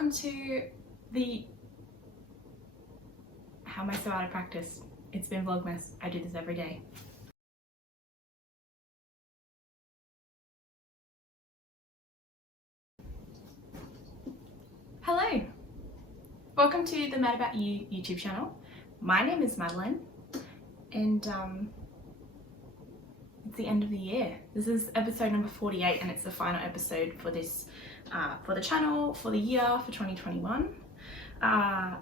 welcome to the... How am I so out of practice? It's been Vlogmas. I do this every day. Hello! Welcome to the About Ewe YouTube channel. My name is Madeleine, and it's the end of the year. This is episode number 48, and it's the final episode for this, for the channel, for the year, for 2021.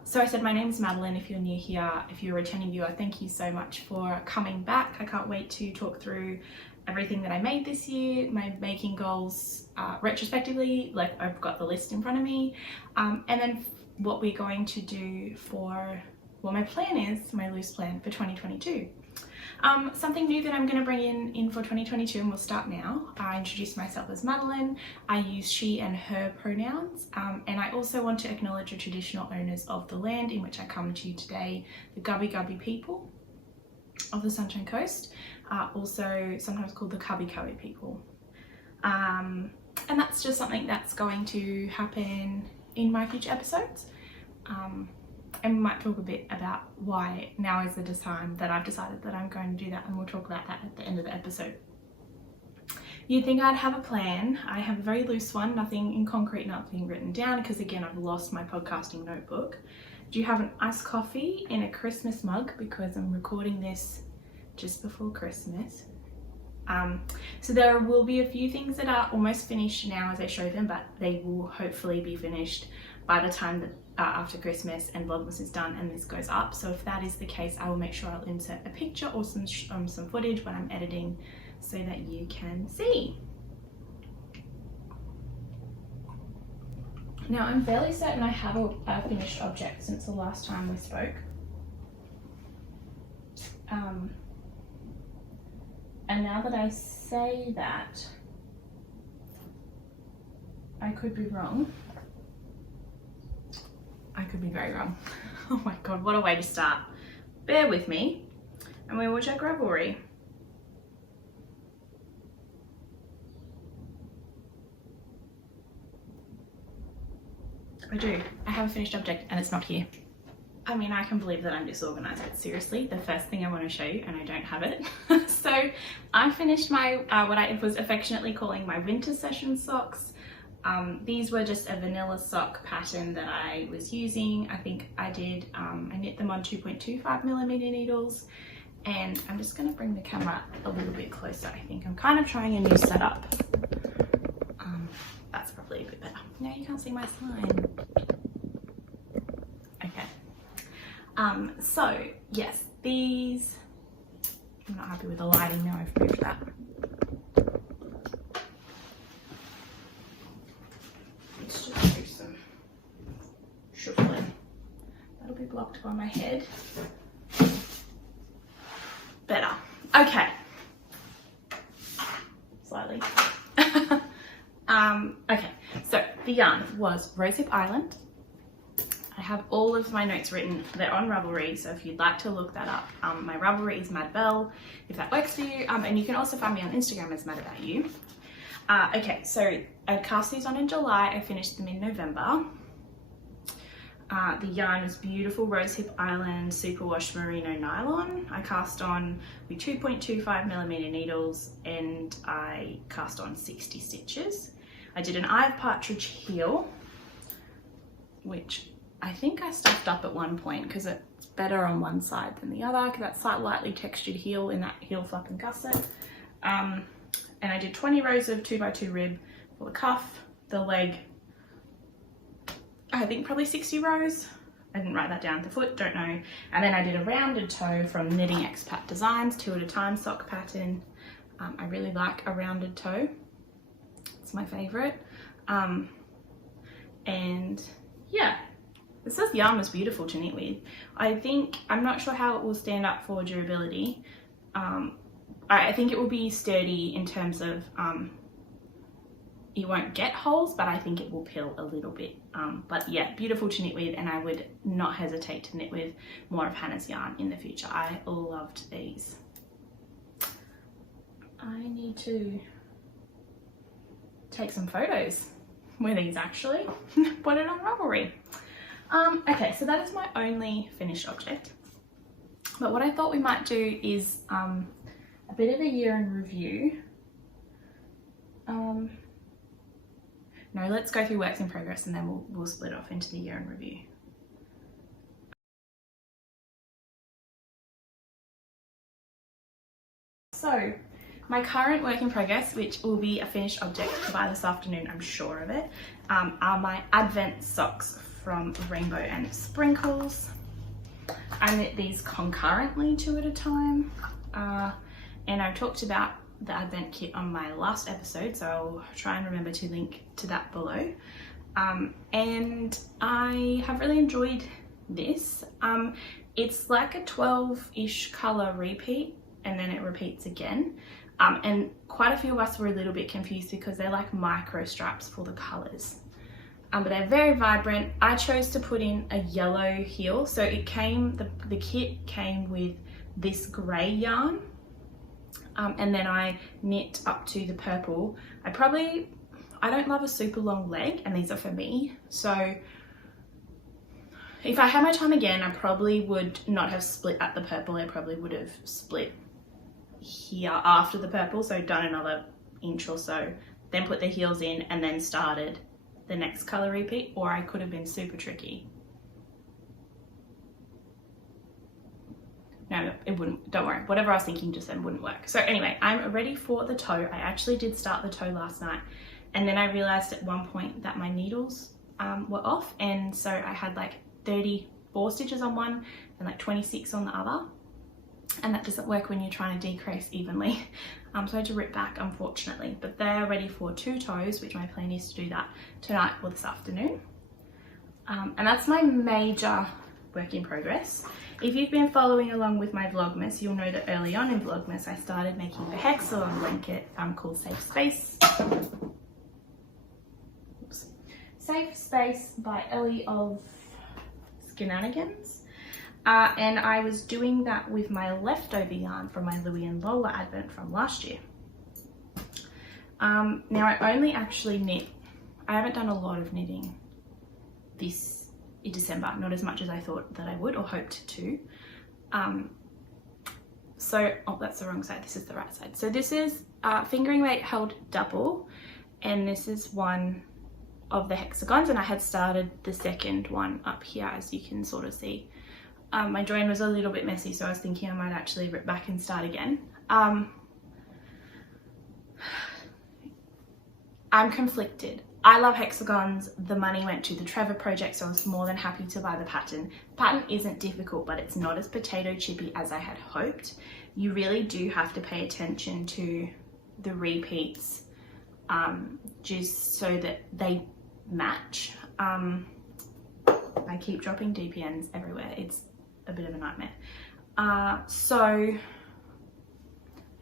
So I said my name is Madeleine. If you're new here, if you're a returning viewer, thank you so much for coming back. I can't wait to talk through everything that I made this year, my making goals retrospectively, like I've got the list in front of me, and then what we're going to do for, well, my plan is, my loose plan for 2022. Something new that I'm going to bring in for 2022, and we'll start now. I introduce myself as Madeleine. I use she and her pronouns, and I also want to acknowledge the traditional owners of the land in which I come to today, the Gubbi Gubbi people of the Sunshine Coast, also sometimes called the Cubbi Cubbi people. And that's just something that's going to happen in my future episodes. And we might talk a bit about why now is the time that I've decided that I'm going to do that, and we'll talk about that at the end of the episode. You'd think I'd have a plan. I have a very loose one, nothing in concrete, nothing written down, because again, I've lost my podcasting notebook. Do you have an iced coffee in a Christmas mug? Because I'm recording this just before Christmas. So there will be a few things that are almost finished now as I show them, but they will hopefully be finished by the time that after Christmas and Vlogmas is done and this goes up. So if that is the case, I will make sure I'll insert a picture or some footage when I'm editing so that you can see. Now I'm fairly certain I have a finished object since the last time we spoke. And now that I say that, I could be wrong. I could be very wrong. Oh my god, what a way to start. Bear with me, and we will check Ravelry. I do. I have a finished object, and it's not here. I mean, I can believe that I'm disorganized, but seriously, the first thing I want to show you, and I don't have it. So I finished my, what I was affectionately calling my winter session socks. These were just a vanilla sock pattern that I was using. I think I did, I knit them on 2.25mm needles, and I'm just going to bring the camera a little bit closer. I think I'm kind of trying a new setup. That's probably a bit better. Now you can't see my sign. Okay. So yes, these, I'm not happy with the lighting now, I've moved that. Let's just do some shuffling. That'll be blocked by my head. Better. Okay. Slightly. Okay, so the yarn was Rosehip Island. I have all of my notes written. They're on Ravelry, so if you'd like to look that up, my Ravelry is Madbell, if that works for you, and you can also find me on Instagram as About Ewe. Okay, so I cast these on in July. I finished them in November. The yarn was beautiful Rosehip Island Superwash Merino Nylon. I cast on with 2.25mm needles, and I cast on 60 stitches. I did an Eye of Partridge heel, which I think I stuffed up at one point because it's better on one side than the other, because that's slightly textured heel in that heel flap and gusset. And I did 20 rows of 2x2 rib for the cuff, the leg, I think probably 60 rows. I didn't write that down. The foot, don't know. And then I did a rounded toe from Knitting Expat Designs, 2 at a time sock pattern. I really like a rounded toe. It's my favorite. And yeah, this yarn was beautiful to knit with. I'm not sure how it will stand up for durability. I think it will be sturdy in terms of you won't get holes, but I think it will peel a little bit. But yeah, beautiful to knit with, and I would not hesitate to knit with more of Hannah's yarn in the future. I loved these. I need to take some photos. were these actually. Put it on Ravelry. Okay, so that is my only finished object. But what I thought we might do is a bit of a year in review. No, let's go through works in progress and then we'll split off into the year in review. So, my current work in progress, which will be a finished object by this afternoon, I'm sure of it, are my Advent socks from Rainbow and Sprinkles. I knit these concurrently 2 at a time, and I've talked about the Advent kit on my last episode, so I'll try and remember to link to that below. And I have really enjoyed this. It's like a 12-ish colour repeat, and then it repeats again. And quite a few of us were a little bit confused because they're like micro straps for the colours. But they're very vibrant. I chose to put in a yellow heel, so it came, the kit came with this grey yarn, and then I knit up to the purple. I don't love a super long leg, and these are for me, so if I had my time again, I probably would not have split at the purple. I probably would have split here after the purple, so done another inch or so, then put the heels in and then started the next color repeat, or I could have been super tricky. No, it wouldn't, don't worry, whatever I was thinking just then wouldn't work. So anyway, I'm ready for the toe. I actually did start the toe last night, and then I realized at one point that my needles were off, and so I had like 34 stitches on one and like 26 on the other, and that doesn't work when you're trying to decrease evenly. So I had to rip back, unfortunately, but they're ready for 2 toes, which my plan is to do that tonight or this afternoon. And that's my major work in progress. If you've been following along with my Vlogmas, you'll know that early on in Vlogmas I started making the hexagon blanket called Safe Space. Oops. Safe Space by Ellie of Skenanigans. And I was doing that with my leftover yarn from my Louie and Lola Advent from last year. Now I only actually knit, I haven't done a lot of knitting this in December, not as much as I thought that I would or hoped to. Oh, that's the wrong side, this is the right side. So this is fingering weight held double, and this is one of the hexagons, and I had started the second one up here, as you can sort of see. My join was a little bit messy, so I was thinking I might actually rip back and start again. I'm conflicted. I love hexagons. The money went to the Trevor project, so I was more than happy to buy the pattern. The pattern isn't difficult, but it's not as potato chippy as I had hoped. You really do have to pay attention to the repeats, just so that they match. I keep dropping DPNs everywhere. It's a bit of a nightmare. So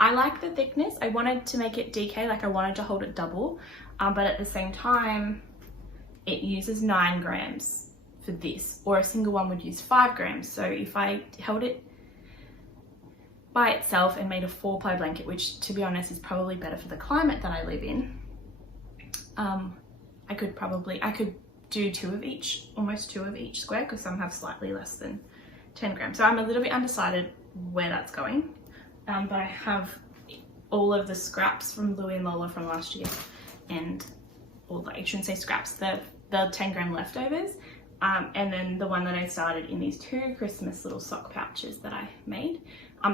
I like the thickness. I wanted to make it DK, like I wanted to hold it double, but at the same time it uses 9 grams for this, or a single one would use 5 grams. So if I held it by itself and made a 4-ply blanket, which to be honest is probably better for the climate that I live in, I could do 2 of each, almost 2 of each square, because some have slightly less than 10 grams. So I'm a little bit undecided where that's going, but I have all of the scraps from Louie and Lola from last year, and all the, I shouldn't say scraps, the 10 gram leftovers, and then the one that I started in these 2 Christmas little sock pouches that I made.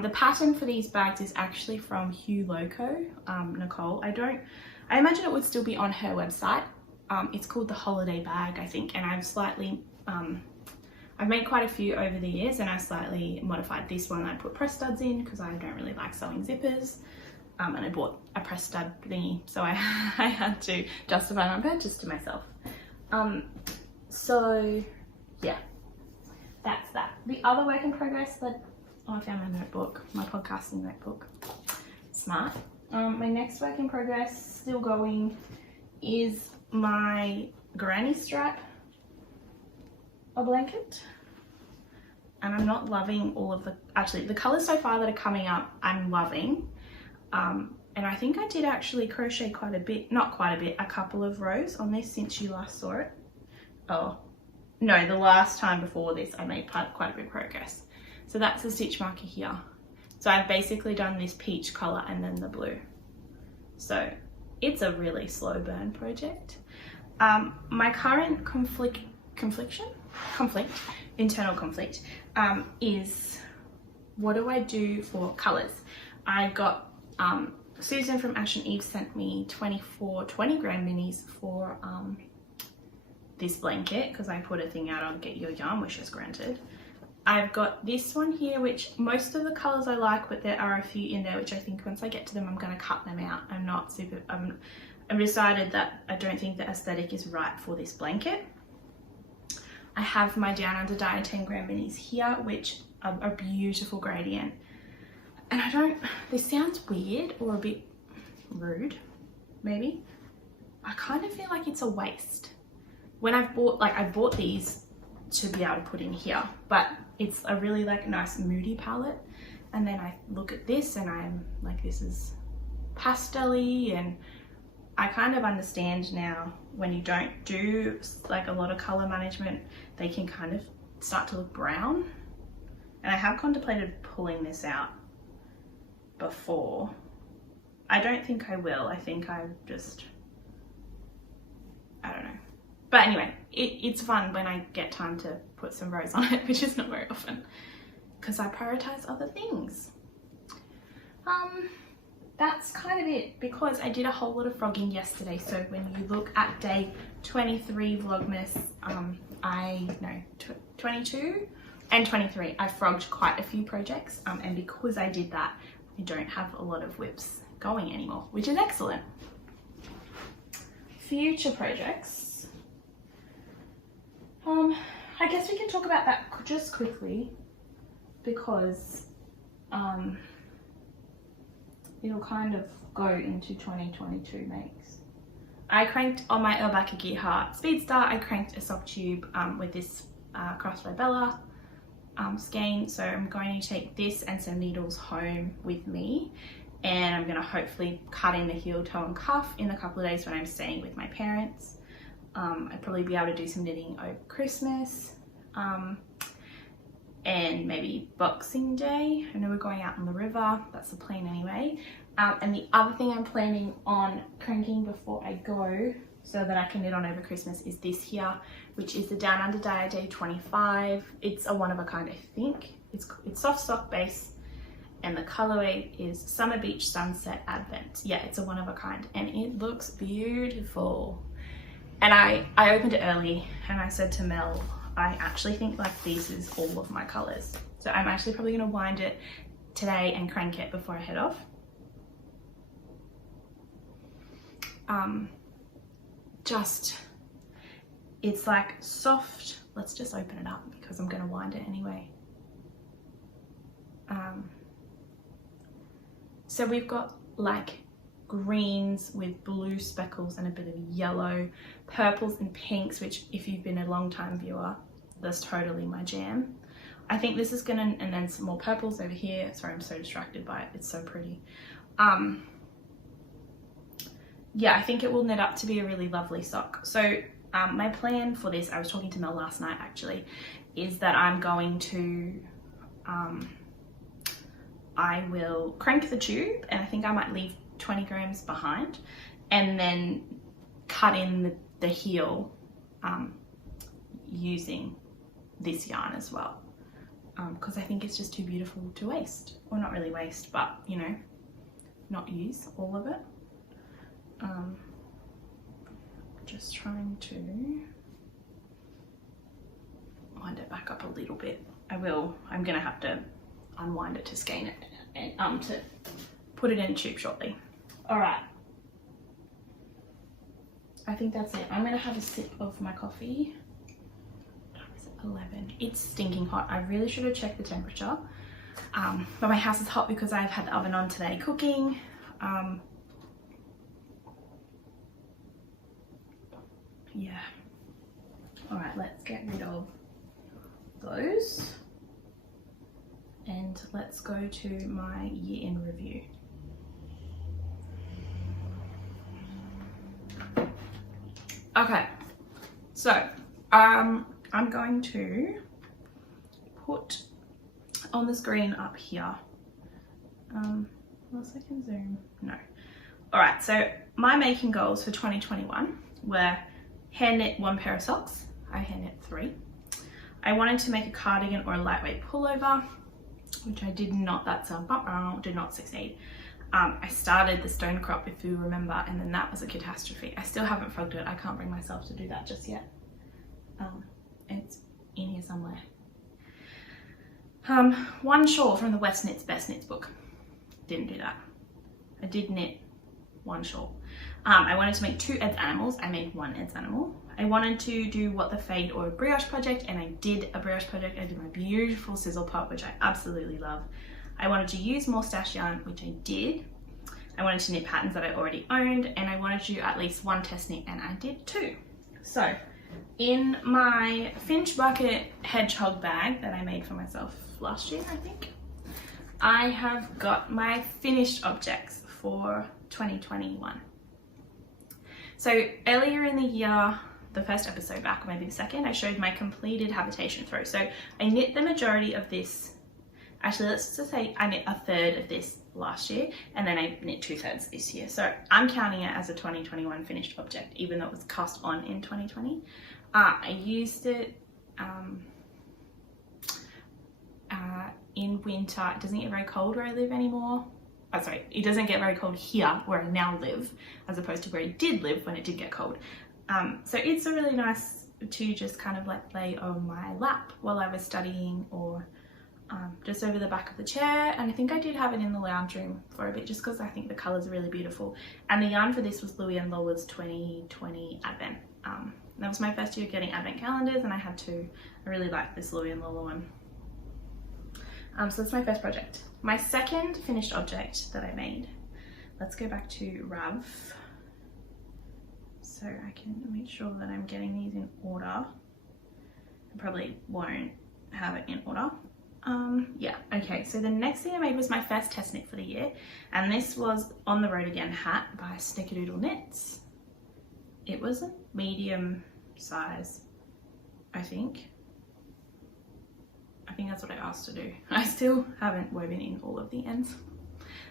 The pattern for these bags is actually from Hugh Loco, Nicole. I imagine it would still be on her website. It's called the Holiday Bag, I think, and I've slightly, I've made quite a few over the years, and I've slightly modified this one. I put press studs in because I don't really like sewing zippers, and I bought a press stud thingy, so I had to justify my purchase to myself. So yeah, that's that. The other work in progress that, I found my notebook, my podcasting notebook, smart. My next work in progress, still going, is my granny strap a blanket, and I'm not loving all of the, actually the colors so far that are coming up I'm loving, And I think I did actually crochet quite a bit, not quite a bit, a couple of rows on this since you last saw it. Oh, no, the last time before this I made quite a bit of progress. So that's the stitch marker here. So I've basically done this peach colour and then the blue. So it's a really slow burn project. My current internal conflict is, what do I do for colours? I got, Susan from Ash and Eve sent me 20 gram minis for this blanket, because I put a thing out on Get Your Yarn, which is granted. I've got this one here, which most of the colours I like, but there are a few in there which I think once I get to them I'm going to cut them out. I've decided that I don't think the aesthetic is right for this blanket. I have my Down Under Dye 10 gram minis here, which are a beautiful gradient. And this sounds weird or a bit rude, maybe. I kind of feel like it's a waste. When I bought these to be able to put in here, but it's a really like nice moody palette. And then I look at this and I'm like, this is pastel-y, and I kind of understand now when you don't do like a lot of color management, they can kind of start to look brown. And I have contemplated pulling this out before. I don't think I will. I think I don't know. But anyway, it's fun when I get time to put some rows on it, which is not very often because I prioritize other things. That's kind of it, because I did a whole lot of frogging yesterday. So when you look at day 23 Vlogmas, 22 and 23, I frogged quite a few projects. And because I did that, I don't have a lot of whips going anymore, which is excellent. Future projects. I guess we can talk about that just quickly, because it'll kind of go into 2022 makes. I cranked on my Erbaka Gear Heart Speedstar, I cranked a sock tube with this Cross Ravelry skein. So I'm going to take this and some needles home with me, and I'm going to hopefully cut in the heel, toe and cuff in a couple of days when I'm staying with my parents. I'd probably be able to do some knitting over Christmas and maybe Boxing Day. I know we're going out on the river, that's the plan anyway. And the other thing I'm planning on cranking before I go so that I can knit on over Christmas is this here, which is the Down Under Dye Day 25. It's a one of a kind, I think. It's soft sock base, and the colorway is Summer Beach Sunset Advent. Yeah, it's a one of a kind, and it looks beautiful. And I opened it early and I said to Mel, I actually think like this is all of my colors. So I'm actually probably gonna wind it today and crank it before I head off. It's like soft. Let's just open it up because I'm gonna wind it anyway. So we've got like greens with blue speckles and a bit of yellow, purples and pinks, which if you've been a long time viewer, that's totally my jam. I think this is gonna, and then some more purples over here. Sorry, I'm so distracted by it, it's so pretty. Yeah, I think it will knit up to be a really lovely sock. So my plan for this, I was talking to Mel last night actually, is that I'm going to, I will crank the tube, and I think I might leave 20 grams behind, and then cut in the heel using this yarn as well, because I think it's just too beautiful to waste, or not really waste, but you know, not use all of it. Just trying to wind it back up a little bit. I'm gonna have to unwind it to skein it and to put it in a tube shortly. All right, I think that's it. I'm gonna have a sip of my coffee. It's 11. It's stinking hot. I really should have checked the temperature, but my house is hot because I've had the oven on today cooking. Yeah. All right, let's get rid of those and let's go to my year in review. Okay, so I'm going to put on the screen up here. Unless I can zoom. No. Alright, so my making goals for 2021 were hair knit 1 pair of socks. I hair knit 3. I wanted to make a cardigan or a lightweight pullover, which I did not, did not succeed. I started the stone crop, if you remember, and then that was a catastrophe. I still haven't frogged it. I can't bring myself to do that just yet. It's in here somewhere. 1 shawl from the West Knits Best Knits book. Didn't do that. I did knit 1 shawl. I wanted to make 2 Ed's animals. I made 1 Ed's animal. I wanted to do what the fade or a brioche project, and I did a brioche project. I did my beautiful sizzle pot, which I absolutely love. I wanted to use more stash yarn, which I did. I wanted to knit patterns that I already owned, and I wanted to do at least 1 test knit, and I did 2. So in my Finch Bucket hedgehog bag that I made for myself last year, I think, I have got my finished objects for 2021. So earlier in the year, the first episode back, or maybe the second, I showed my completed habitation throw. So I knit the majority of this, actually let's just say I knit 1/3 of this last year, and then I knit 2/3 this year. So I'm counting it as a 2021 finished object, even though it was cast on in 2020. I used it in winter. It doesn't get very cold where I live anymore. Oh, sorry, it doesn't get very cold here where I now live, as opposed to where I did live when it did get cold. So it's a really nice to just kind of like lay on my lap while I was studying, or just over the back of the chair. And I think I did have it in the lounge room for a bit, just because I think the colours are really beautiful. And the yarn for this was Louis & Lola's 2020 Advent. That was my first year getting Advent calendars, and I had to. I really liked this Louis & Lola one. So that's my first project. My second finished object that I made, let's go back to Rav, so I can make sure that I'm getting these in order. I probably won't have it in order. Yeah, okay, so the next thing I made was my first test knit for the year, and this was On the Road Again hat by Snickerdoodle Knits. It was a medium size, I think that's what I asked to do. I still haven't woven in all of the ends.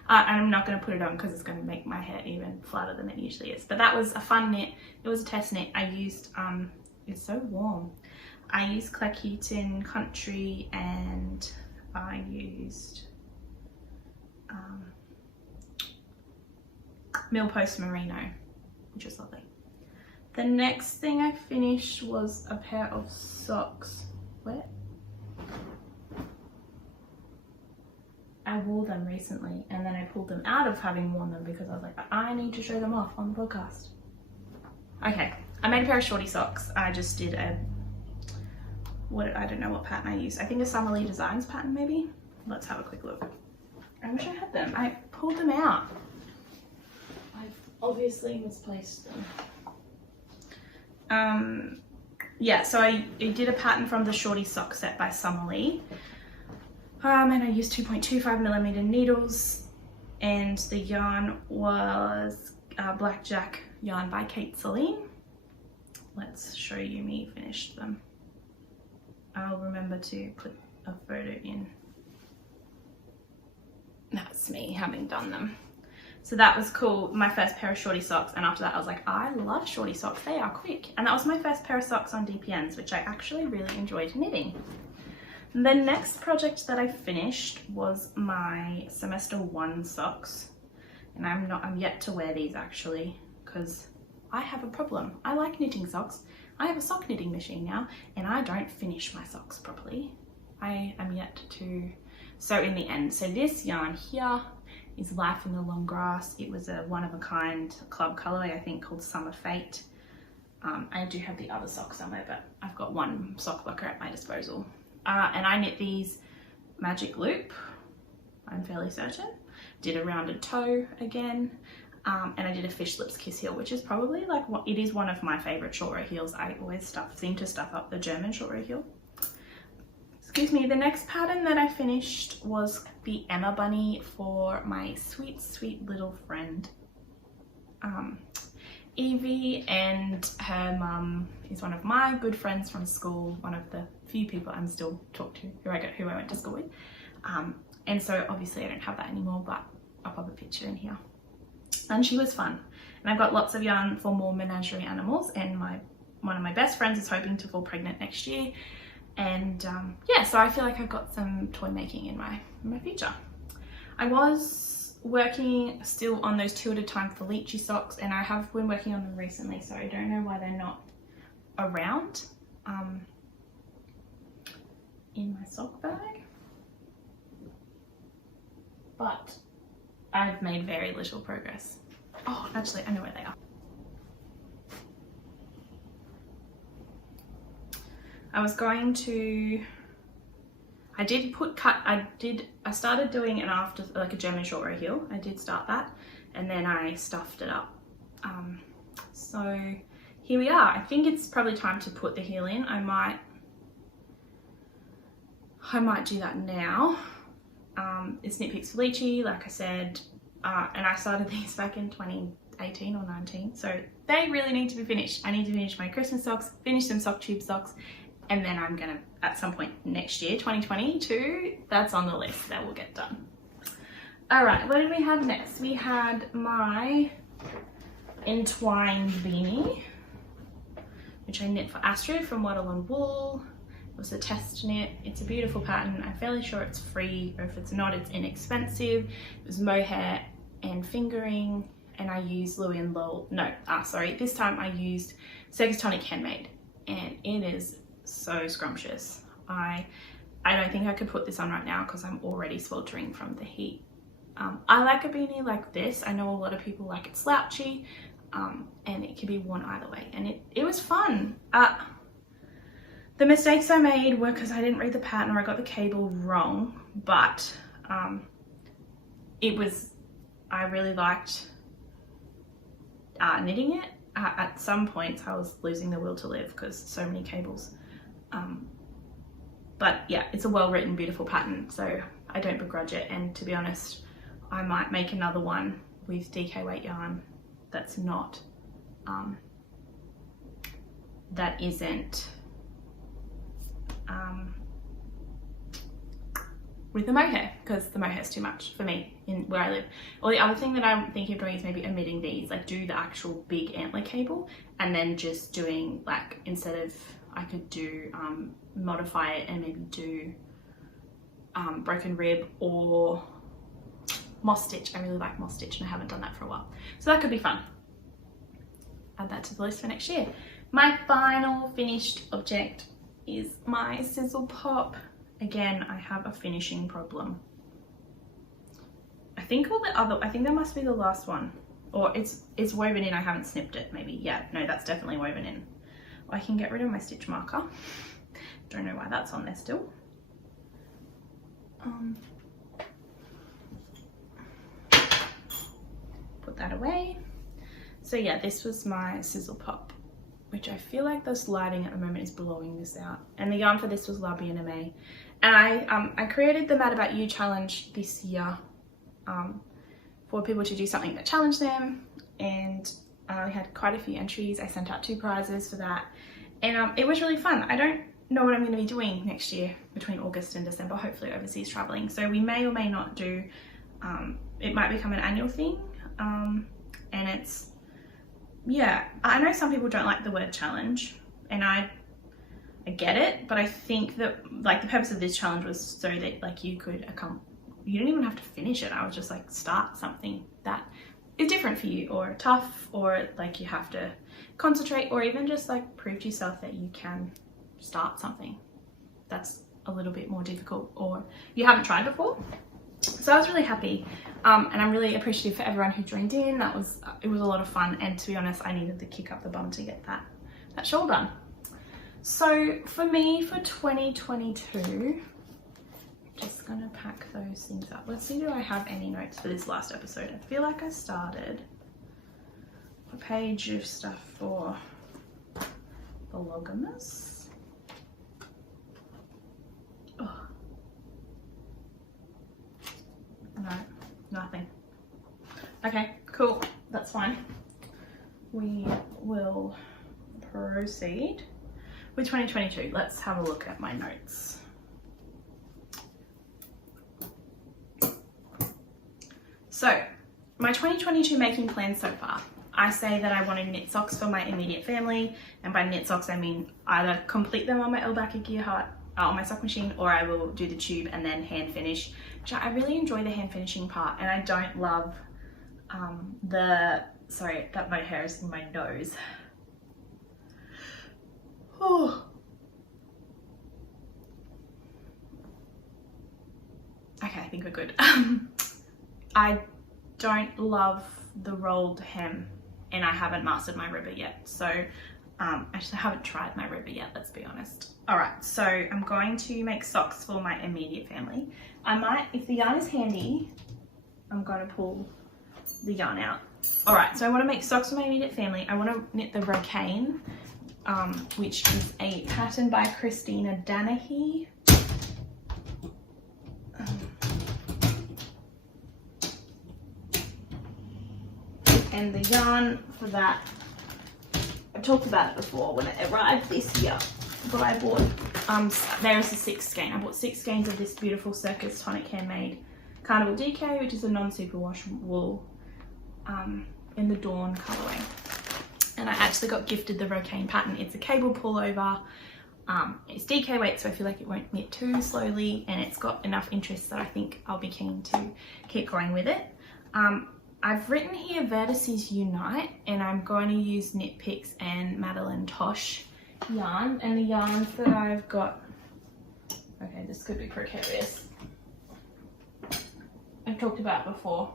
And I'm not going to put it on because it's going to make my hair even flatter than it usually is. But that was a fun knit. It was a test knit. I used, it's so warm. I used Cleckheaton Country, and I used Millpost Merino, which was lovely. The next thing I finished was a pair of socks. Where? I wore them recently, and then I pulled them out of having worn them because I was like, I need to show them off on the podcast. Okay, I made a pair of shorty socks. I just did I don't know what pattern I used. I think a Summer Lee Designs pattern maybe? Let's have a quick look. I wish I had them. I pulled them out. I've obviously misplaced them. Yeah, so I did a pattern from the shorty sock set by Summer Lee. And I used 2.25mm needles, and the yarn was Blackjack yarn by Kate Celine. Let's show you me finished them. I'll remember to put a photo in. That's me having done them. So that was cool, my first pair of shorty socks, and after that I was like, I love shorty socks, they are quick. And that was my first pair of socks on DPNs, which I actually really enjoyed knitting. The next project that I finished was my semester 1 socks, and I'm yet to wear these actually, because I have a problem. I like knitting socks. I have a sock knitting machine now, and I don't finish my socks properly. I am yet to sew in the end. So this yarn here is Life in the Long Grass. It was a one-of-a-kind club colorway, I think, called Summer Fate. I do have the other sock somewhere, but I've got one sock blocker at my disposal. And I knit these magic loop, I'm fairly certain. Did a rounded toe again, and I did a fish lips kiss heel, which is probably like it is one of my favorite short row heels. I always seem to stuff up the German short row heel. Excuse me. The next pattern that I finished was the Emma Bunny for my sweet, sweet little friend. Evie, and her mum is one of my good friends from school, one of the few people I'm still talk to who I went to school with. And so obviously I don't have that anymore, but I'll pop a picture in here. And she was fun. And I've got lots of yarn for more menagerie animals, and one of my best friends is hoping to fall pregnant next year. And yeah, so I feel like I've got some toy making in my future. I was working still on those 2 at a time Felici socks, and I have been working on them recently, so I don't know why they're not around in my sock bag. But I've made very little progress. Oh, actually, I know where they are. I was going to, I started doing an after, like a German short row heel. I did start that, and then I stuffed it up. So here we are. I think it's probably time to put the heel in. I might do that now. It's Knit Picks Felici, like I said, and I started these back in 2018 or 19, so they really need to be finished. I need to finish my Christmas socks, finish some sock tube socks, and then I'm gonna, at some point next year, 2022, that's on the list, that will get done. All right, what did we have next? We had my entwined beanie, which I knit for Astrid from Waddle and Wool. It was a test knit. It's a beautiful pattern. I'm fairly sure it's free, or if it's not, it's inexpensive. It was mohair and fingering, and I used this time I used Circus Tonic Handmade, and it is so scrumptious. I don't think I could put this on right now because I'm already sweltering from the heat. I like a beanie like this. I know a lot of people like it slouchy, and it can be worn either way, and it was fun. The mistakes I made were because I didn't read the pattern, or I got the cable wrong, but I really liked knitting it. At some points I was losing the will to live because so many cables. But yeah, it's a well-written, beautiful pattern, so I don't begrudge it. And to be honest, I might make another one with DK weight yarn that's not, that isn't with the mohair, because the mohair is too much for me in where I live. Or the other thing that I'm thinking of doing is maybe omitting these, like do the actual big antler cable, and then just doing, like, instead of, I could do modify it and maybe do broken rib or moss stitch. I really like moss stitch and I haven't done that for a while, so that could be fun. Add that to the list for next year. My final finished object is my Sizzle Pop. Again, I have a finishing problem. I think there must be the last one, or it's woven in. I haven't snipped it. Maybe, yeah, no, that's definitely woven in. I can get rid of my stitch marker. Don't know why that's on there still. Put that away. So yeah, this was my Sizzle Pop, which I feel like this lighting at the moment is blowing this out. And the yarn for this was La Bien-Aimée. And I created the Mad About You challenge this year for people to do something that challenged them. And I had quite a few entries. I sent out 2 prizes for that. And it was really fun. I don't know what I'm going to be doing next year between August and December, hopefully overseas traveling. So we may or may not do, it might become an annual thing. And it's, yeah, I know some people don't like the word challenge, and I get it, but I think that, like, the purpose of this challenge was so that, like, you didn't even have to finish it. I was just like, start something that is different for you, or tough, or like you have to concentrate, or even just like prove to yourself that you can start something that's a little bit more difficult or you haven't tried before. So I was really happy, and I'm really appreciative for everyone who joined in. It was a lot of fun, and to be honest, I needed to kick up the bum to get that shawl done. So for me, for 2022, I'm just gonna pack those things up. Let's see, do I have any notes for this last episode? I feel like I started a page of stuff for the Loggermas. Oh. No, nothing. Okay, cool, that's fine. we will proceed with 2022. Let's have a look at my notes. So, my 2022 making plans so far. I say that I want to knit socks for my immediate family, and by knit socks I mean either complete them on my Elbacker Gear Heart on my sock machine, or I will do the tube and then hand finish, which I really enjoy the hand finishing part, and I don't love sorry that my hair is in my nose. Oh. Okay, I think we're good. I don't love the rolled hem, and I haven't mastered my ribber yet, so actually I haven't tried my ribber yet, let's be honest. Alright, so I'm going to make socks for my immediate family. I might, if the yarn is handy, I'm going to pull the yarn out. Alright, so I want to make socks for my immediate family. I want to knit the Rocane, which is a pattern by Christina Danahy. And the yarn for that, I've talked about it before when it arrived this year, but I bought, there is a 6 skein. I bought 6 skeins of this beautiful Circus Tonic Handmade Carnival DK, which is a non-superwash wool in the Dawn colourway. And I actually got gifted the Rocane pattern. It's a cable pullover. It's DK weight, so I feel like it won't knit too slowly, and it's got enough interest that I think I'll be keen to keep going with it. I've written here Vertices Unite, and I'm going to use Knit Picks and Madeleine Tosh yarn, and the yarns that I've got, okay, this could be precarious. I've talked about it before.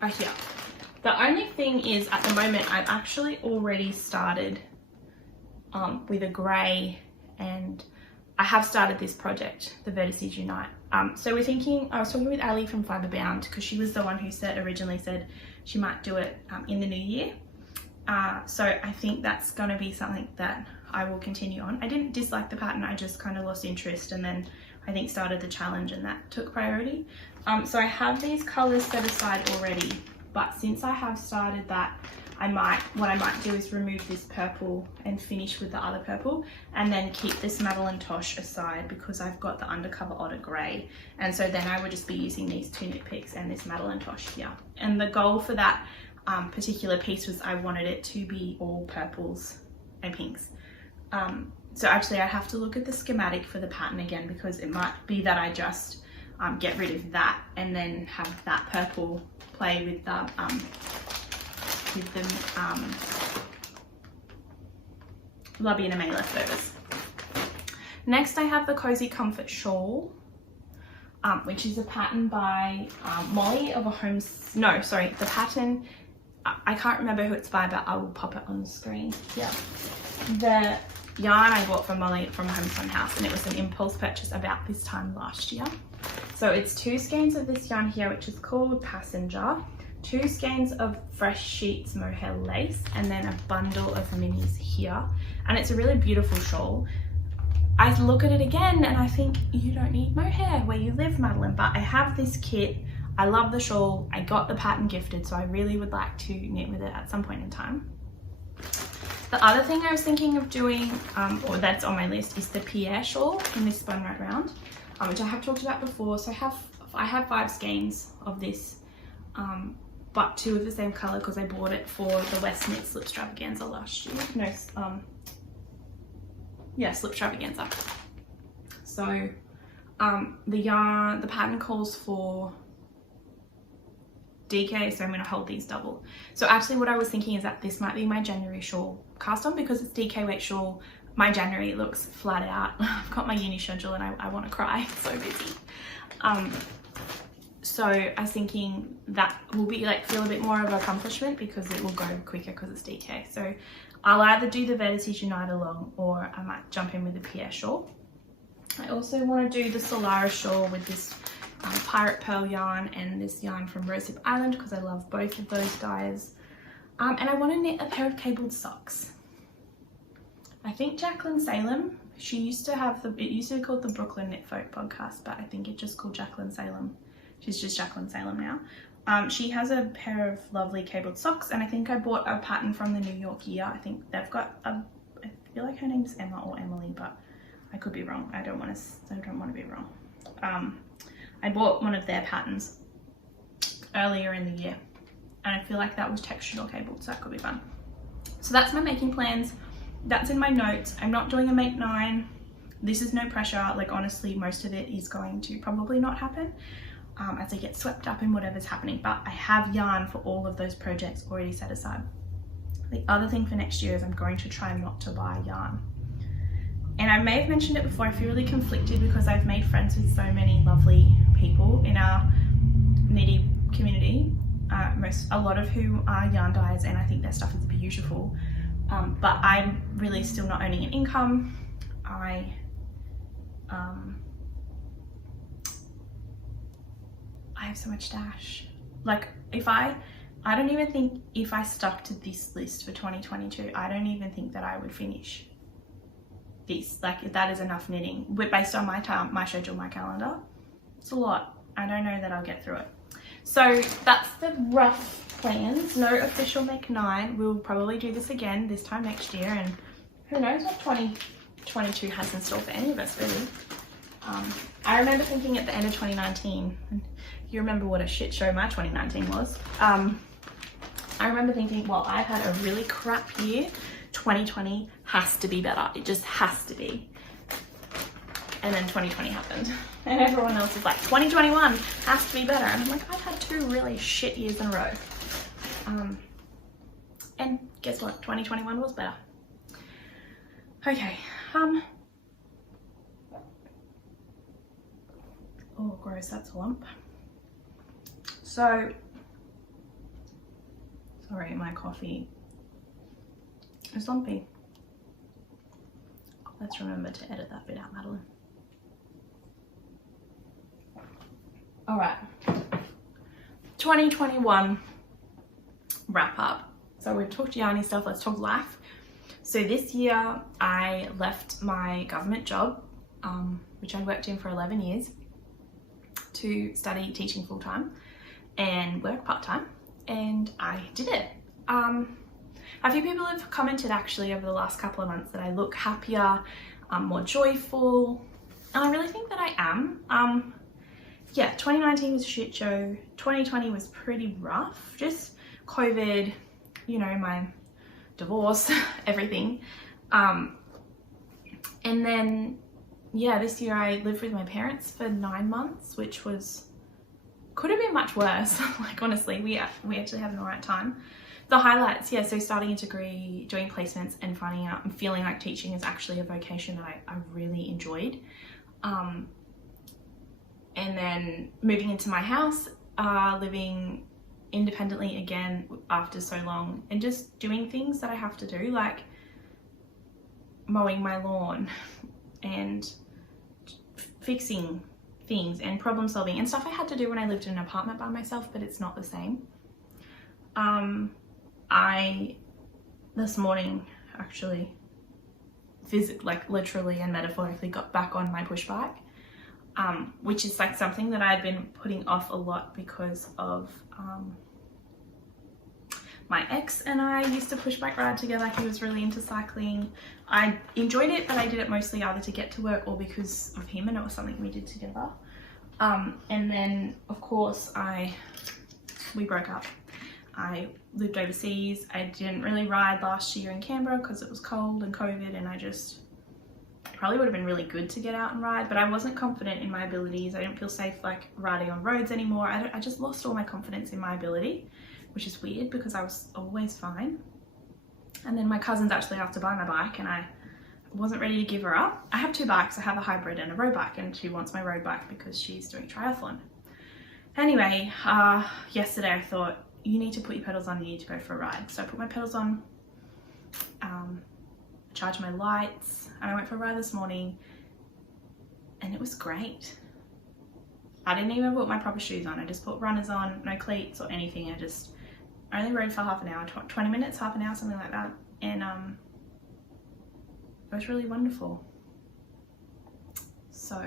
Right here. The only thing is, at the moment, I've actually already started with a grey, and I have started this project, the Vertices Unite. So we're thinking, I was talking with Ali from Fiberbound, because she was the one who originally said she might do it in the new year. So I think that's going to be something that I will continue on. I didn't dislike the pattern, I just kind of lost interest, and then I think started the challenge, and that took priority. So I have these colours set aside already, but since I have started that, what I might do is remove this purple and finish with the other purple, and then keep this Madeleine Tosh aside because I've got the Undercover Otter grey, and so then I would just be using these 2 Knit Picks and this Madeleine Tosh here. And the goal for that particular piece was I wanted it to be all purples and pinks. So actually I have to look at the schematic for the pattern again, because it might be that I just get rid of that and then have that purple play with the Lubby and May leftovers. Next I have the Cozy Comfort Shawl, which is a pattern by Molly of a the pattern, I can't remember who it's by, but I will pop it on the screen. Yeah. The yarn I bought from Molly from Home Fun House, and it was an impulse purchase about this time last year. So it's 2 skeins of this yarn here, which is called Passenger, 2 skeins of Fresh Sheets mohair lace, and then a bundle of minis here. And it's a really beautiful shawl. I look at it again and I think, you don't need mohair where you live, Madeleine, but I have this kit. I love the shawl. I got the pattern gifted, so I really would like to knit with it at some point in time. The other thing I was thinking of doing, or that's on my list, is the Pierre shawl in this Spun Right Round, which I have talked about before. So I have 5 skeins of this, but 2 of the same colour because I bought it for the West Knit Slipstravaganza last year. No, yeah, Slipstravaganza. So the pattern calls for DK, so I'm going to hold these double. So actually what I was thinking is that this might be my January shawl cast on, because it's DK weight shawl. My January looks flat out. I've got my uni schedule and I want to cry, it's so busy. So I was thinking that will be feel a bit more of an accomplishment because it will go quicker because it's DK. So I'll either do the Vertices Unite along, or I might jump in with the Pierre shawl. I also want to do the Solara shawl with this Pirate Pearl yarn and this yarn from Rosehip Island, because I love both of those dyes. And I want to knit a pair of cabled socks. I think Jacqueline Salem, she used to have it used to be called the Brooklyn Knit Folk Podcast, but I think it's just called Jacqueline Salem. She's just Jacqueline Salem now. She has a pair of lovely cabled socks, and I think I bought a pattern from the New York Year. I think they've got I feel like her name's Emma or Emily, but I could be wrong. I don't want to be wrong. I bought one of their patterns earlier in the year, and I feel like that was textured or cabled, so that could be fun. So that's my making plans. That's in my notes. I'm not doing a make 9. This is no pressure. Like, honestly, most of it is going to probably not happen as I get swept up in whatever's happening, but I have yarn for all of those projects already set aside. The other thing for next year is I'm going to try not to buy yarn. And I may have mentioned it before, I feel really conflicted because I've made friends with so many lovely people in our knitting community, a lot of whom are yarn dyers, and I think their stuff is beautiful. But I'm really still not earning an income. I have so much stash. Like, I don't even think if I stuck to this list for 2022, I don't even think that I would finish this. Like, that is enough knitting. Based on my time, my schedule, my calendar, it's a lot. I don't know that I'll get through it. So that's the rough plans. No official make 9. We'll probably do this again this time next year, and who knows what 2022 has in store for any of us, really. I remember thinking at the end of 2019, and you remember what a shit show my 2019 was. I remember thinking, well, I've had a really crap year. 2020 has to be better. It just has to be. And then 2020 happened, and everyone else is like, 2021 has to be better. And I'm like, I've had 2 really shit years in a row. And guess what? 2021 was better. Okay. Oh, gross, that's a lump. So, sorry, my coffee is lumpy. Let's remember to edit that bit out, Madeleine. All right, 2021 wrap up. So we've talked yarny stuff, let's talk life. So this year I left my government job, which I'd worked in for 11 years, to study teaching full-time and work part-time, and I did it. A few people have commented actually over the last couple of months that I look happier, more joyful, and I really think that I am. Yeah, 2019 was a shit show. 2020 was pretty rough. Just COVID, you know, my divorce, everything. And then, yeah, this year I lived with my parents for 9 months, which could have been much worse. Like, honestly, we actually had an alright time. The highlights, yeah, so starting a degree, doing placements, and finding out and feeling like teaching is actually a vocation that I really enjoyed. And then moving into my house, living independently again after so long, and just doing things that I have to do, like mowing my lawn and fixing things and problem solving and stuff I had to do when I lived in an apartment by myself, but it's not the same. I this morning actually literally and metaphorically got back on my push bike, which is like something that I'd been putting off a lot because of my ex and I used to push bike ride together. He was really into cycling. I enjoyed it, but I did it mostly either to get to work or because of him, and it was something we did together. And then of course we broke up. I lived overseas. I didn't really ride last year in Canberra because it was cold and COVID, and I just probably would have been really good to get out and ride, but I wasn't confident in my abilities. I didn't feel safe like riding on roads anymore. I just lost all my confidence in my ability, which is weird because I was always fine. And then my cousin's actually asked to buy my bike, and I wasn't ready to give her up. I have 2 bikes. I have a hybrid and a road bike, and she wants my road bike because she's doing triathlon. Anyway, yesterday I thought, you need to put your pedals on, you need to go for a ride. So I put my pedals on, charged my lights, and I went for a ride this morning, and it was great. I didn't even put my proper shoes on. I just put runners on, no cleats or anything. I only rode for half an hour, 20 minutes, half an hour, something like that. And it was really wonderful. So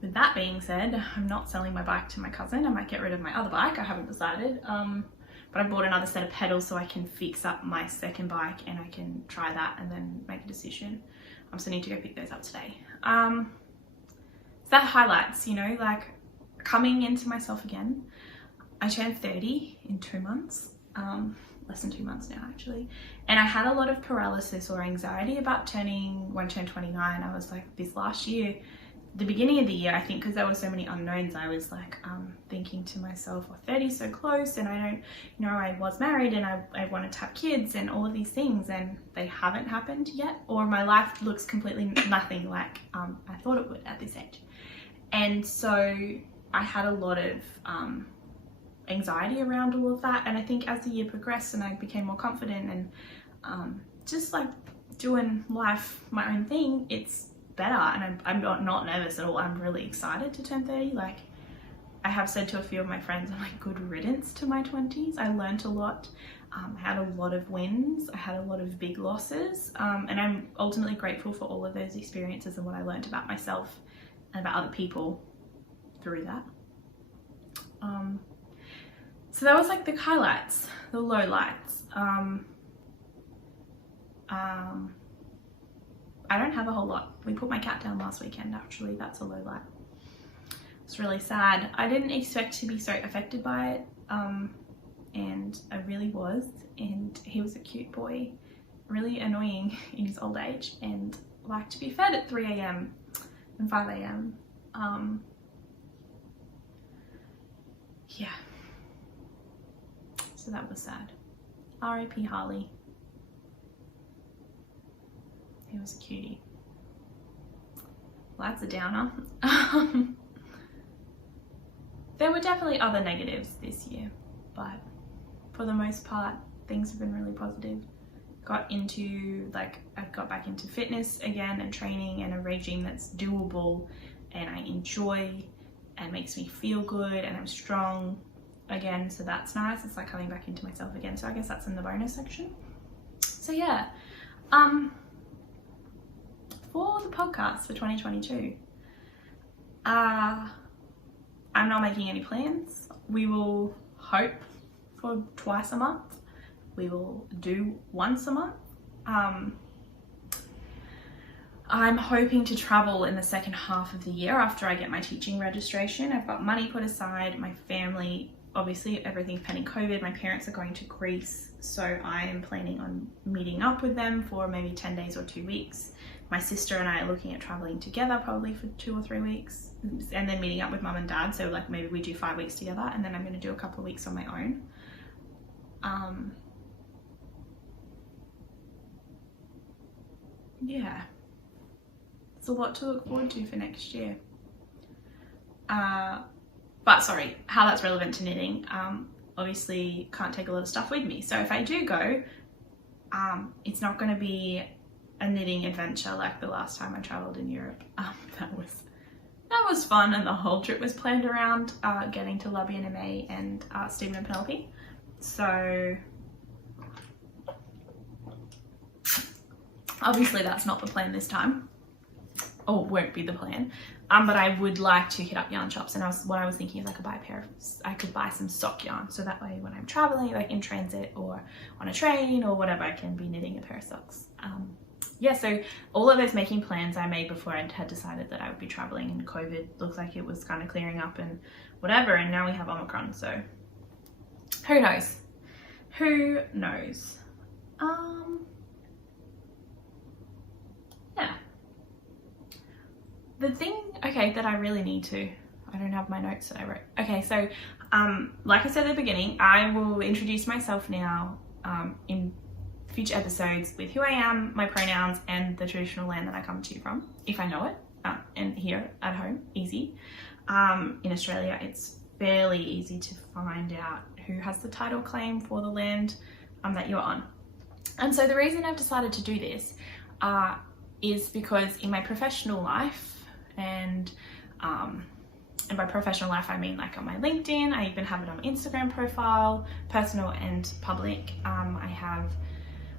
with that being said, I'm not selling my bike to my cousin. I might get rid of my other bike, I haven't decided. But I bought another set of pedals so I can fix up my second bike and I can try that and then make a decision. So I need to go pick those up today. So that highlights, you know, like coming into myself again. I turned 30 in 2 months, less than 2 months now actually. And I had a lot of paralysis or anxiety about when I turned 29. I was like, this last year, the beginning of the year, I think because there were so many unknowns, I was like thinking to myself, oh, 30 so close, and I don't, you know, I was married and I wanted to have kids and all of these things, and they haven't happened yet, or my life looks completely nothing like I thought it would at this age. And so I had a lot of anxiety around all of that, and I think as the year progressed and I became more confident and just like doing life my own thing, it's better, and I'm not nervous at all. I'm really excited to turn 30. Like I have said to a few of my friends, I'm like, good riddance to my 20s. I learned a lot. I had a lot of wins. I had a lot of big losses, and I'm ultimately grateful for all of those experiences and what I learned about myself and about other people through that. So that was like the highlights, the lowlights. I don't have a whole lot. We put my cat down last weekend, actually. That's a low light. It's really sad. I didn't expect to be so affected by it, and I really was. And he was a cute boy, really annoying in his old age, and liked to be fed at 3 a.m. and 5 a.m. Yeah. So that was sad. R.I.P. Harley. He was a cutie. Well, that's a downer. There were definitely other negatives this year, but for the most part, things have been really positive. I got back into fitness again and training and a regime that's doable and I enjoy and makes me feel good, and I'm strong again, so that's nice. It's like coming back into myself again, so I guess that's in the bonus section. So yeah, for the podcast for 2022, I'm not making any plans. We will hope for twice a month. We will do once a month. I'm hoping to travel in the second half of the year after I get my teaching registration. I've got money put aside. My family, obviously everything's pending COVID. My parents are going to Greece, so I am planning on meeting up with them for maybe 10 days or 2 weeks. My sister and I are looking at traveling together probably for 2 or 3 weeks, and then meeting up with mum and dad, so like maybe we do 5 weeks together, and then I'm going to do a couple of weeks on my own. Yeah, it's a lot to look forward to for next year. But sorry, how that's relevant to knitting, obviously can't take a lot of stuff with me, so if I do go, it's not going to be a knitting adventure like the last time I travelled in Europe. That was fun, and the whole trip was planned around getting to Lubby and May and Stephen and Penelope. So obviously that's not the plan this time, or won't be the plan. But I would like to hit up yarn shops, and what I was thinking is I could buy some sock yarn, so that way when I'm traveling, like in transit or on a train or whatever, I can be knitting a pair of socks. Yeah, so all of those making plans I made before I had decided that I would be traveling, and COVID looked like it was kind of clearing up and whatever, and now we have Omicron, so who knows? Who knows? Yeah. The thing, okay, that I really need to, I don't have my notes that I wrote. Okay, so like I said at the beginning, I will introduce myself now in future episodes with who I am, my pronouns, and the traditional land that I come to you from, if I know it, and here at home, easy. In Australia, it's fairly easy to find out who has the title claim for the land that you're on. And so the reason I've decided to do this is because in my professional life, and by professional life I mean like on my LinkedIn, I even have it on my Instagram profile, personal and public. I have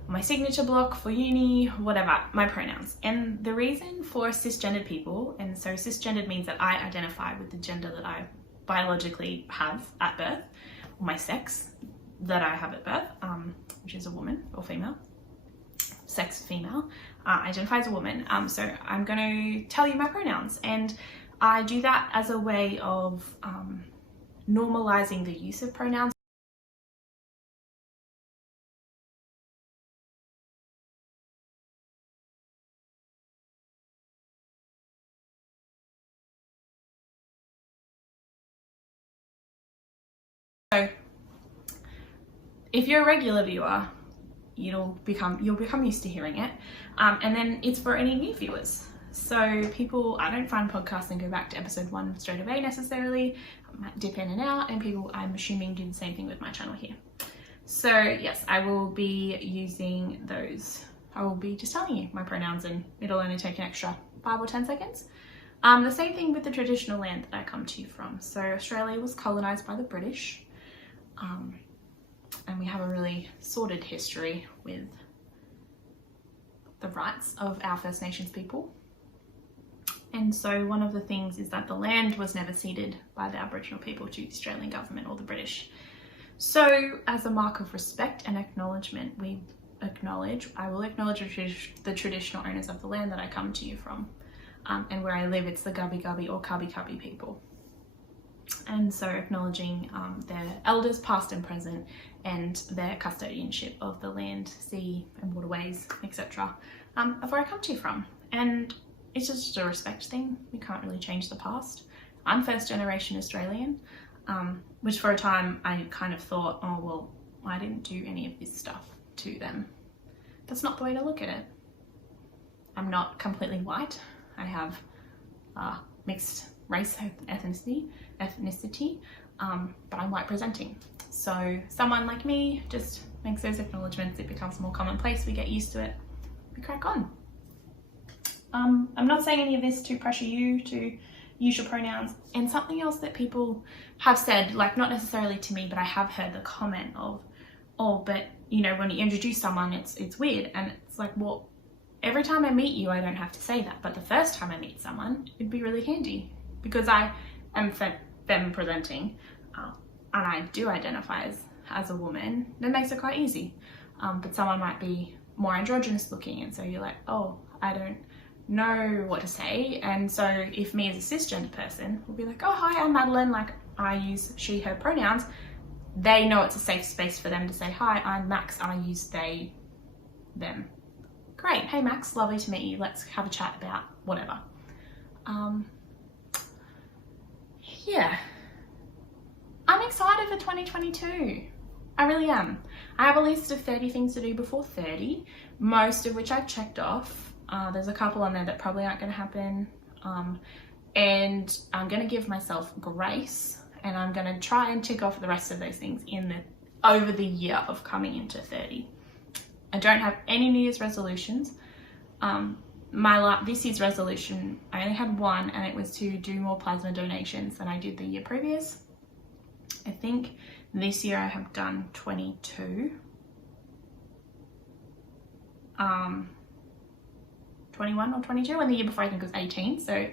my signature block for uni, whatever, my pronouns. And the reason for cisgendered people, and so cisgendered means that I identify with the gender that I biologically have at birth, or my sex that I have at birth, which is a woman or female, sex female, identify as a woman. So I'm going to tell you my pronouns, and I do that as a way of normalizing the use of pronouns. So if you're a regular viewer, you'll become used to hearing it, and then it's for any new viewers. So people, I don't find podcasts and go back to episode 1 straight away necessarily. I might dip in and out, and people, I'm assuming, do the same thing with my channel here. So yes, I will be using those. I will be just telling you my pronouns, and it'll only take an extra 5 or 10 seconds. The same thing with the traditional land that I come to you from. So Australia was colonized by the British, and we have a really sordid history with the rights of our First Nations people. And so one of the things is that the land was never ceded by the Aboriginal people to the Australian government or the British. So as a mark of respect and acknowledgement, I will acknowledge the traditional owners of the land that I come to you from. And where I live, it's the Gubbi Gubbi or Kabi Kabi people. And so acknowledging their elders, past and present, and their custodianship of the land, sea and waterways, etc. Of where I come to you from. And it's just a respect thing. We can't really change the past. I'm first generation Australian, which for a time I kind of thought, oh, well, I didn't do any of this stuff to them. That's not the way to look at it. I'm not completely white. I have mixed race ethnicity, but I'm white presenting. So someone like me just makes those acknowledgements. It becomes more commonplace. We get used to it. We crack on. I'm not saying any of this to pressure you to use your pronouns. And something else that people have said, like not necessarily to me, but I have heard the comment of, oh, but you know, when you introduce someone, it's weird. And it's like, well, every time I meet you, I don't have to say that. But the first time I meet someone, it'd be really handy because I am femme presenting and I do identify as a woman. That makes it quite easy. But someone might be more androgynous looking, and so you're like, oh, I don't know what to say. And so if me as a cisgender person will be like, oh, hi, I'm Madeleine, like I use she, her pronouns, they know it's a safe space for them to say, hi, I'm Max, I use they, them. Great, hey Max, lovely to meet you, let's have a chat about whatever. Yeah, I'm excited for 2022. I really am. I have a list of 30 things to do before 30, most of which I've checked off. There's a couple on there that probably aren't going to happen, and I'm going to give myself grace, and I'm going to try and tick off the rest of those things over the year of coming into 30. I don't have any New Year's resolutions. This year's resolution, I only had one, and it was to do more plasma donations than I did the year previous. I think this year I have done 22. 21 or 22, and the year before I think it was 18, so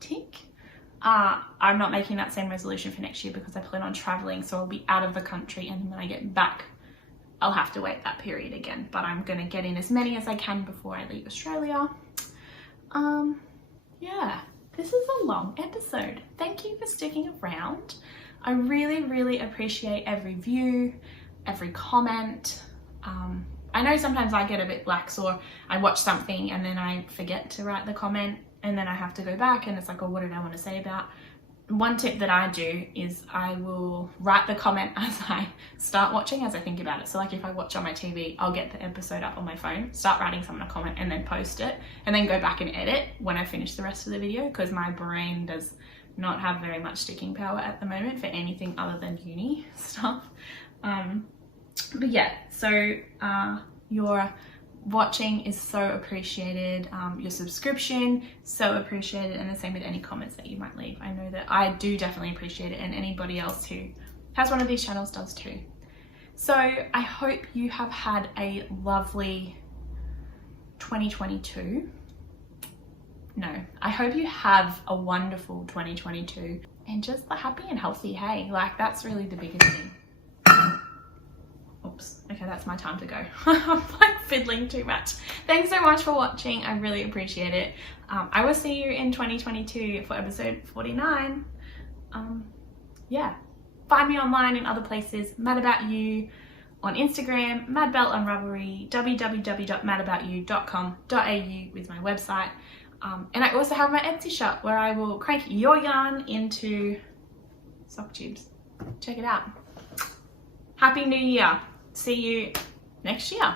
tick. I'm not making that same resolution for next year because I plan on traveling, so I'll be out of the country, and then when I get back I'll have to wait that period again, but I'm gonna get in as many as I can before I leave Australia. Yeah, this is a long episode. Thank you for sticking around. I really appreciate every view, every comment. I know sometimes I get a bit lax, or I watch something and then I forget to write the comment, and then I have to go back and it's like, oh, what did I want to say about? One tip that I do is I will write the comment as I start watching, as I think about it. So like if I watch on my TV, I'll get the episode up on my phone, start writing someone a comment and then post it, and then go back and edit when I finish the rest of the video, because my brain does not have very much sticking power at the moment for anything other than uni stuff. But yeah, so your watching is so appreciated, your subscription so appreciated, and the same with any comments that you might leave. I know that I do definitely appreciate it, and anybody else who has one of these channels does too. So I hope you have had a lovely 2022. No, I hope you have a wonderful 2022 and just happy and healthy, hey? Like, that's really the biggest thing. Oops, okay, that's my time to go. I'm like fiddling too much. Thanks so much for watching. I really appreciate it. I will see you in 2022 for episode 49. Yeah, find me online in other places. Mad About You on Instagram, Madbell on Ravelry, www.madaboutyou.com.au with my website. And I also have my Etsy shop where I will crank your yarn into sock tubes. Check it out. Happy New Year. See you next year.